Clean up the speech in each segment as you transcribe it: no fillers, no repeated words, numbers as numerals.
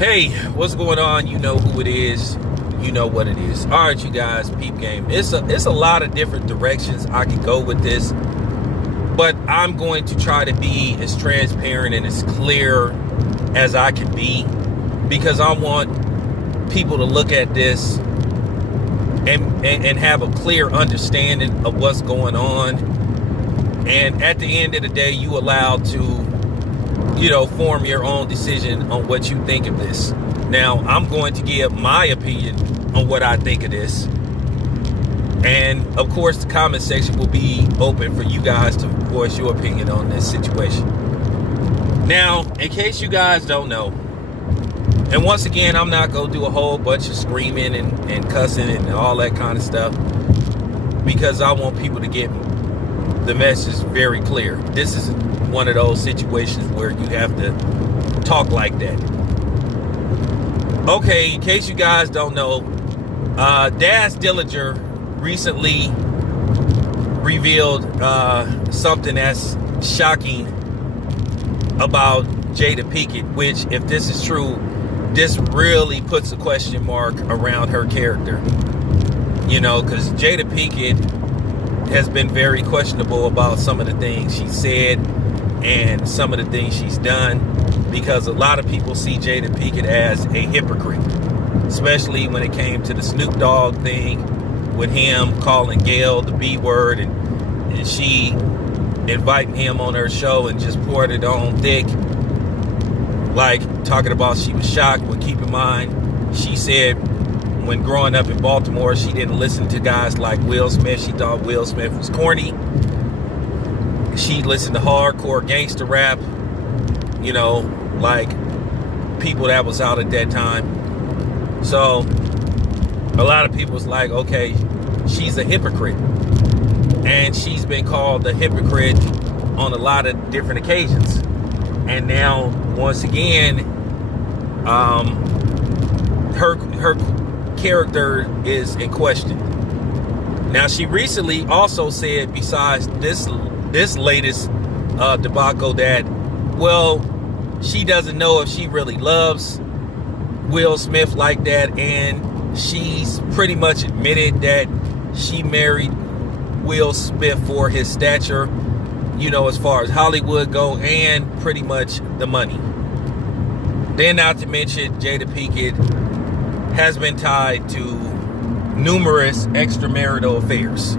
Hey, what's going on? You know who it is. You know what it is. All right, you guys, peep game. It's a lot of different directions I could go with this, but I'm going to try to be as transparent and as clear as I can be, because I want people to look at this and have a clear understanding of what's going on. And at the end of the day, you allowed to form your own decision on what you think of this. Now, I'm going to give my opinion on what I think of this. And of course, the comment section will be open for you guys to voice your opinion on this situation. Now, in case you guys don't know, and once again, I'm not going to do a whole bunch of screaming and cussing and all that kind of stuff, because I want people to get the message very clear. This is one of those situations where you have to talk like that. Okay, in case you guys don't know, Daz Dillinger recently revealed something that's shocking about Jada Pinkett, which, if this is true, this really puts a question mark around her character. Because Jada Pinkett has been very questionable about some of the things she said and some of the things she's done, because a lot of people see Jada Pinkett as a hypocrite, especially when it came to the Snoop Dogg thing with him calling Gail the B word and she inviting him on her show and just poured it on thick, like talking about she was shocked. But keep in mind, she said when growing up in Baltimore, she didn't listen to guys like Will Smith. She thought Will Smith was corny. She listened to hardcore gangster rap, like people that was out at that time. So a lot of people was like, okay, she's a hypocrite. And she's been called a hypocrite on a lot of different occasions. And now, once again, her character is in question. Now, she recently also said, besides this latest debacle, that, well, she doesn't know if she really loves Will Smith like that, and she's pretty much admitted that she married Will Smith for his stature, as far as Hollywood go, and pretty much the money. Then, not to mention, Jada Pinkett has been tied to numerous extramarital affairs.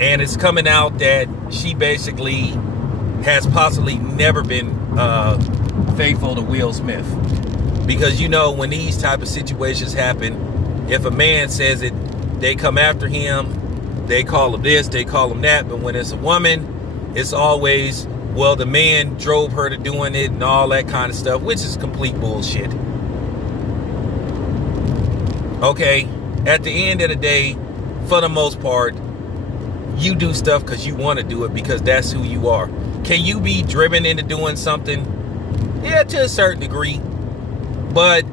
And it's coming out that she basically has possibly never been faithful to Will Smith. Because, when these type of situations happen, if a man says it, they come after him, they call him this, they call him that. But when it's a woman, it's always, well, the man drove her to doing it and all that kind of stuff, which is complete bullshit. Okay, at the end of the day, for the most part, you do stuff because you want to do it, because that's who you are. Can you be driven into doing something? Yeah, to a certain degree. But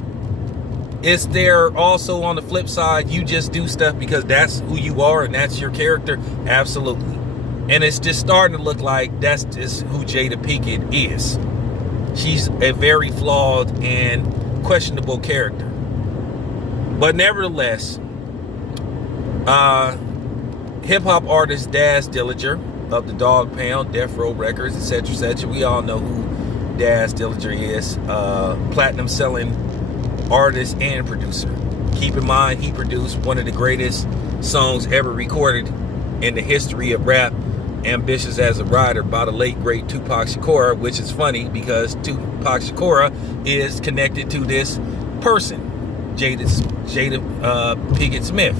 is there also, on the flip side, you just do stuff because that's who you are and that's your character? Absolutely. And it's just starting to look like that's just who Jada Pinkett is. She's a very flawed and questionable character. But nevertheless, hip-hop artist Daz Dillinger of the Dog Pound, Death Row Records, etc., etc. We all know who Daz Dillinger is. Platinum-selling artist and producer. Keep in mind, he produced one of the greatest songs ever recorded in the history of rap, Ambitious as a Rider, by the late, great Tupac Shakur, which is funny because Tupac Shakur is connected to this person, Jada Pinkett Smith.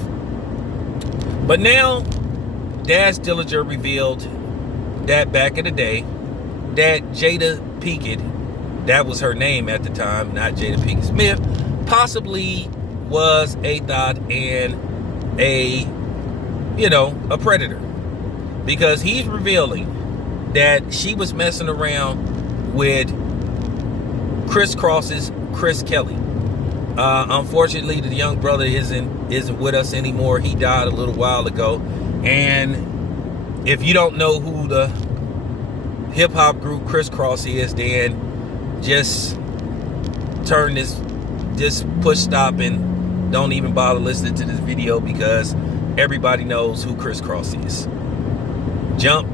But now, Daz Dillinger revealed that back in the day, that Jada Pinkett, that was her name at the time, not Jada Pinkett Smith, possibly was a thought and a predator. Because he's revealing that she was messing around with Chris Cross's Chris Kelly. Unfortunately, the young brother isn't with us anymore. He died a little while ago. And if you don't know who the hip-hop group Criss Cross is, then just turn this push stop and don't even bother listening to this video, because everybody knows who Chris Cross is. Jump,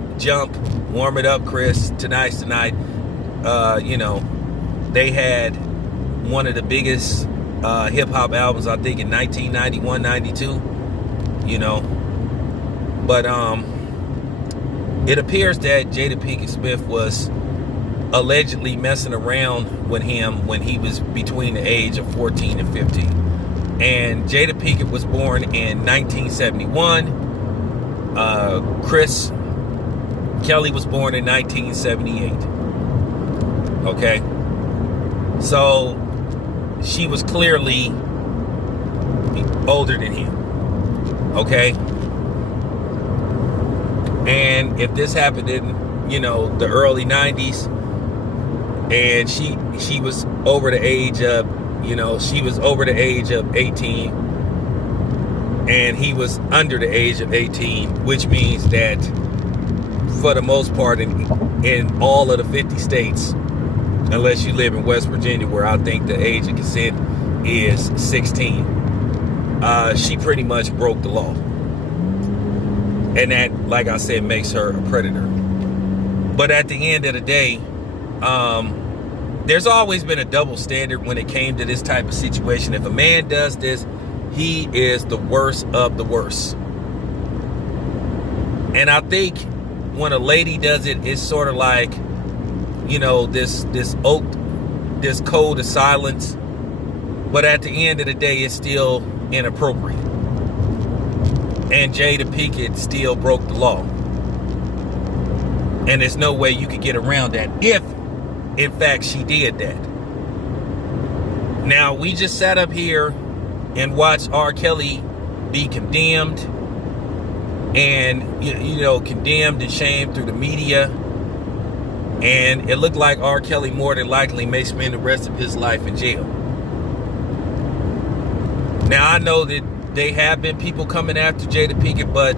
warm it up, Chris. Tonight's tonight. You know, they had one of the biggest hip-hop albums, I think, in 1991, 92. You know, but it appears that Jada Pinkett Smith was allegedly messing around with him when he was between the age of 14 and 15. And Jada Pinkett was born in 1971. Chris Kelly was born in 1978. Okay, so she was clearly older than him. Okay, and if this happened in, you know, the early 90s, and she was over the age of, you know, she was over the age of 18 and he was under the age of 18, which means that for the most part in all of the 50 states, unless you live in West Virginia, where I think the age of consent is 16, she pretty much broke the law. And that, like I said, makes her a predator. But at the end of the day, there's always been a double standard when it came to this type of situation. If a man does this, he is the worst of the worst. And I think when a lady does it, it's sort of like, you know, this code of silence. But at the end of the day, it's still inappropriate. And Jada Pinkett still broke the law. And there's no way you could get around that if, in fact, she did that. Now, we just sat up here and watched R. Kelly be condemned and, you know, condemned and shamed through the media. And it looked like R. Kelly more than likely may spend the rest of his life in jail. Now, I know that they have been people coming after Jada Pinkett, but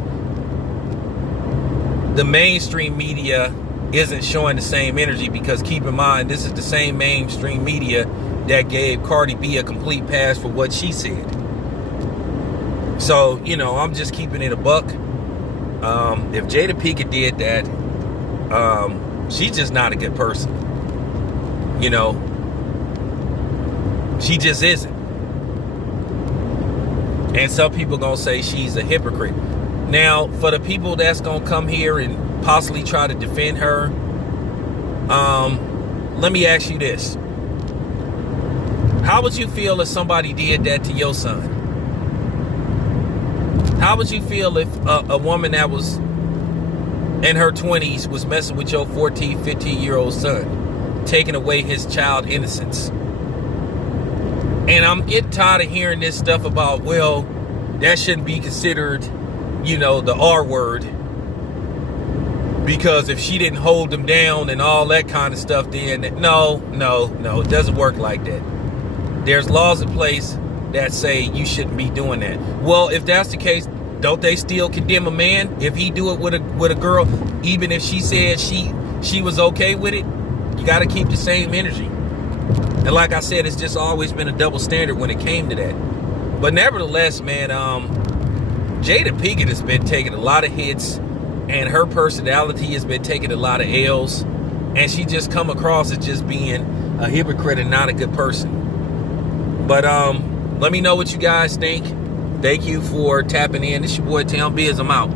the mainstream media isn't showing the same energy, because keep in mind, this is the same mainstream media that gave Cardi B a complete pass for what she said. So, you know, I'm just keeping it a buck. If Jada Pinkett did that, she's just not a good person. You know, she just isn't. And some people gonna say she's a hypocrite. Now, for the people that's gonna come here and possibly try to defend her, let me ask you this. How would you feel if somebody did that to your son? How would you feel if a woman that was in her 20s was messing with your 14, 15-year-old son, taking away his child innocence? And I'm getting tired of hearing this stuff about, well, that shouldn't be considered, you know, the R word, because if she didn't hold them down and all that kind of stuff, then no, it doesn't work like that. There's laws in place that say you shouldn't be doing that. Well, if that's the case, don't they still condemn a man if he do it with a girl, even if she said she was okay with it? You got to keep the same energy. And like I said, it's just always been a double standard when it came to that. But nevertheless, man, Jada Pinkett has been taking a lot of hits, and her personality has been taking a lot of L's, and she just come across as just being a hypocrite and not a good person. But let me know what you guys think. Thank you for tapping in. It's your boy Town Biz. I'm out.